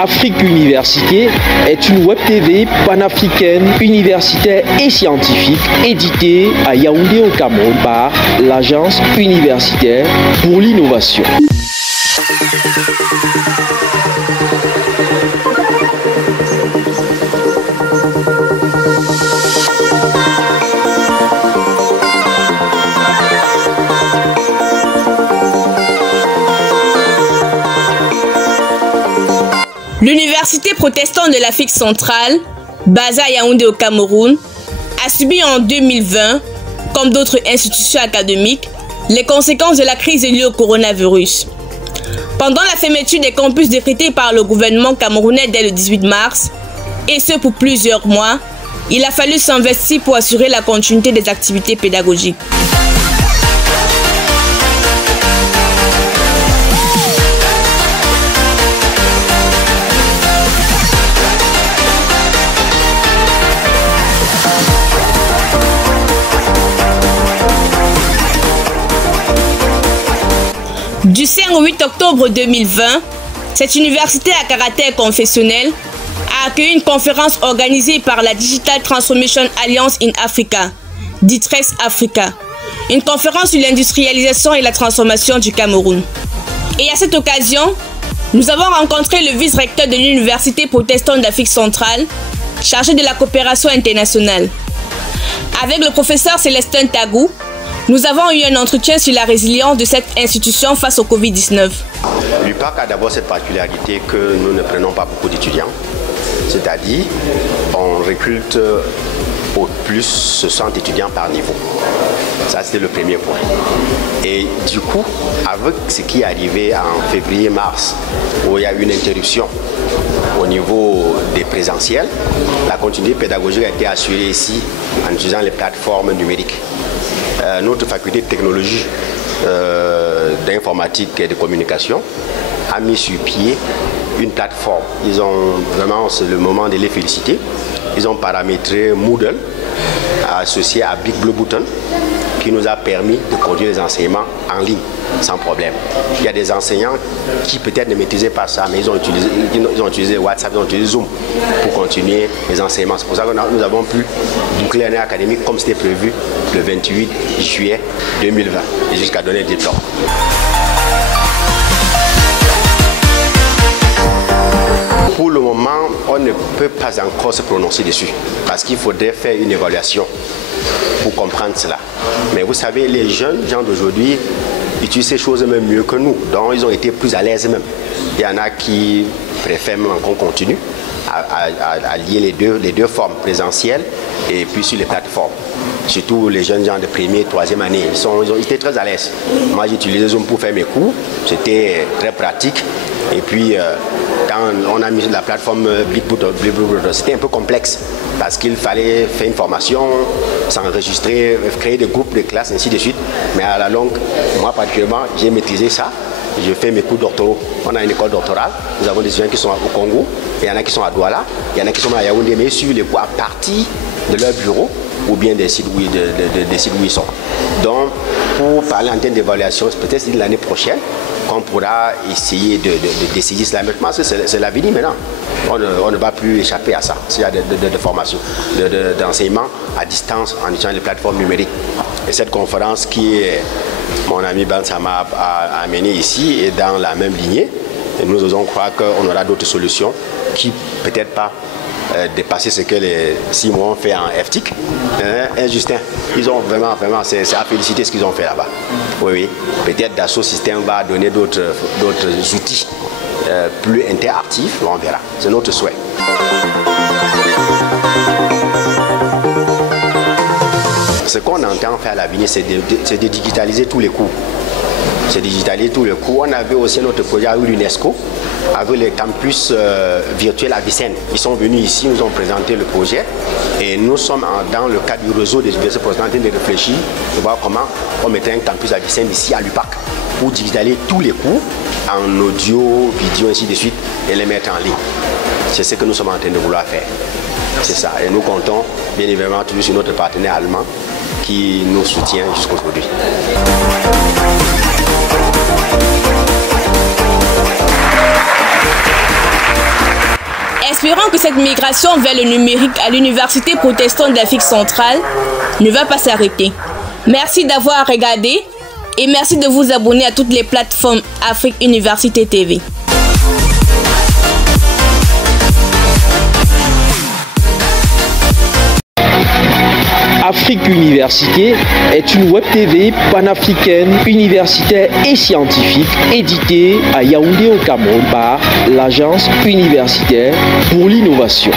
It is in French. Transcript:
Afrique Université est une web TV panafricaine, universitaire et scientifique éditée à Yaoundé au Cameroun par l'Agence universitaire pour l'innovation. L'université protestante de l'Afrique centrale, basée à Yaoundé au Cameroun, a subi en 2020, comme d'autres institutions académiques, les conséquences de la crise liée au coronavirus. Pendant la fermeture des campus décrétée par le gouvernement camerounais dès le 18 mars, et ce pour plusieurs mois, il a fallu s'investir pour assurer la continuité des activités pédagogiques. Du 5 au 8 octobre 2020, cette université à caractère confessionnel a accueilli une conférence organisée par la Digital Transformation Alliance in Africa, DITRES Africa, une conférence sur l'industrialisation et la transformation du Cameroun. Et à cette occasion, nous avons rencontré le vice-recteur de l'Université protestante d'Afrique centrale, chargé de la coopération internationale. Avec le professeur Célestin Tagou, nous avons eu un entretien sur la résilience de cette institution face au Covid-19. L'UPAC a d'abord cette particularité que nous ne prenons pas beaucoup d'étudiants. C'est-à-dire, on recrute au plus 60 étudiants par niveau. Ça, c'était le premier point. Et du coup, avec ce qui est arrivé en février-mars, où il y a eu une interruption au niveau des présentiels, la continuité pédagogique a été assurée ici en utilisant les plateformes numériques. Notre faculté de technologie, d'informatique et de communication a mis sur pied une plateforme. Ils ont vraiment, c'est le moment de les féliciter. Ils ont paramétré Moodle associé à Big Blue Button qui nous a permis de conduire les enseignements en ligne sans problème. Il y a des enseignants qui peut-être ne maîtrisaient pas ça, mais ils ont utilisé WhatsApp, ils ont utilisé Zoom pour continuer les enseignements. C'est pour ça que nous avons pu boucler l'année académique comme c'était prévu le 28 juillet 2020 et jusqu'à donner le diplôme. Pour le moment, on ne peut pas encore se prononcer dessus parce qu'il faudrait faire une évaluation pour comprendre cela. Mais vous savez, les jeunes gens d'aujourd'hui utilisent ces choses même mieux que nous, donc ils ont été plus à l'aise même. Il y en a qui préfèrent même qu'on continue à lier les deux formes, présentielles et puis sur les plateformes. Surtout les jeunes gens de première, troisième année, ils étaient très à l'aise. Moi j'utilisais Zoom pour faire mes cours, c'était très pratique. Et puis quand on a mis la plateforme Big Blue, c'était un peu complexe parce qu'il fallait faire une formation, s'enregistrer, créer des groupes de classe, ainsi de suite. Mais à la longue, moi particulièrement, j'ai maîtrisé ça. Je fais mes cours doctoraux. On a une école doctorale. Nous avons des étudiants qui sont au Congo. Il y en a qui sont à Douala. Il y en a qui sont à Yaoundé. Mais ils suivent les cours à partir de leur bureau ou bien des sites où ils sont. Donc, pour parler en termes d'évaluation, peut-être l'année prochaine, qu'on pourra essayer d'essayer cela. Mais parce que c'est l'avenir maintenant. On ne va plus échapper à ça. Il y a de formation, d'enseignement à distance en utilisant les plateformes numériques. Et cette conférence qui est mon ami Bansama a amené ici est dans la même lignée. Et nous osons croire qu'on aura d'autres solutions qui peut-être pas dépasser ce que les 6 mois ont fait en FTIC. Justin, ils ont vraiment, c'est à féliciter ce qu'ils ont fait là-bas. Oui. Peut-être Dassault Systèmes va donner d'autres outils plus interactifs, on verra. C'est notre souhait. Ce qu'on entend faire à l'avenir, c'est de digitaliser tous les cours. C'est digitaliser tous les cours. On avait aussi notre projet avec l'UNESCO, avec les campus virtuels à Vicenne. Ils sont venus ici, nous ont présenté le projet et nous sommes dans le cadre du réseau des universités protestantes de réfléchir, de voir comment on mettrait un campus à Vicenne ici à l'UPAC pour digitaliser tous les cours en audio, vidéo, ainsi de suite et les mettre en ligne. C'est ce que nous sommes en train de vouloir faire. C'est ça. Et nous comptons bien évidemment toujours sur notre partenaire allemand qui nous soutient jusqu'aujourd'hui. espérons que cette migration vers le numérique à l'Université protestante d'Afrique centrale ne va pas s'arrêter. Merci d'avoir regardé et merci de vous abonner à toutes les plateformes Afrique Université TV. Afrique Université est une web TV panafricaine, universitaire et scientifique éditée à Yaoundé au Cameroun par l'Agence universitaire pour l'innovation.